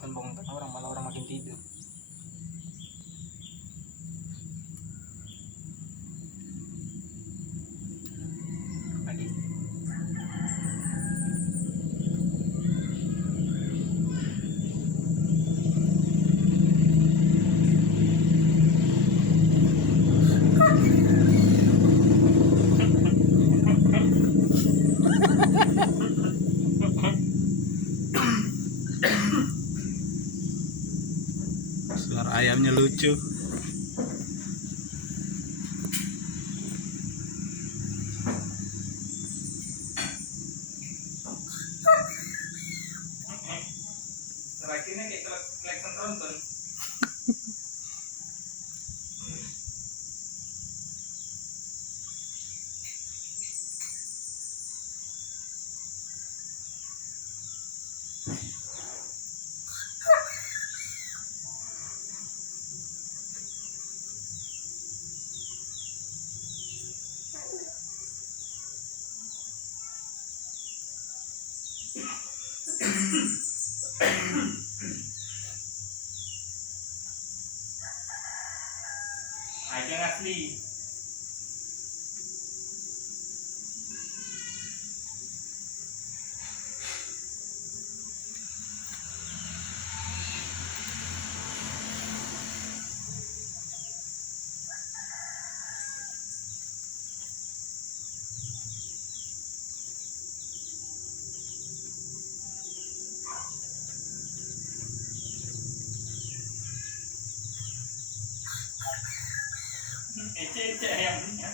bukan bangunkan orang, malah orang makin tidur. Lagi. Suara ayamnya lucu. Terakhirnya kayak klakson tronton. Aja yang asli. Ece ayamnya.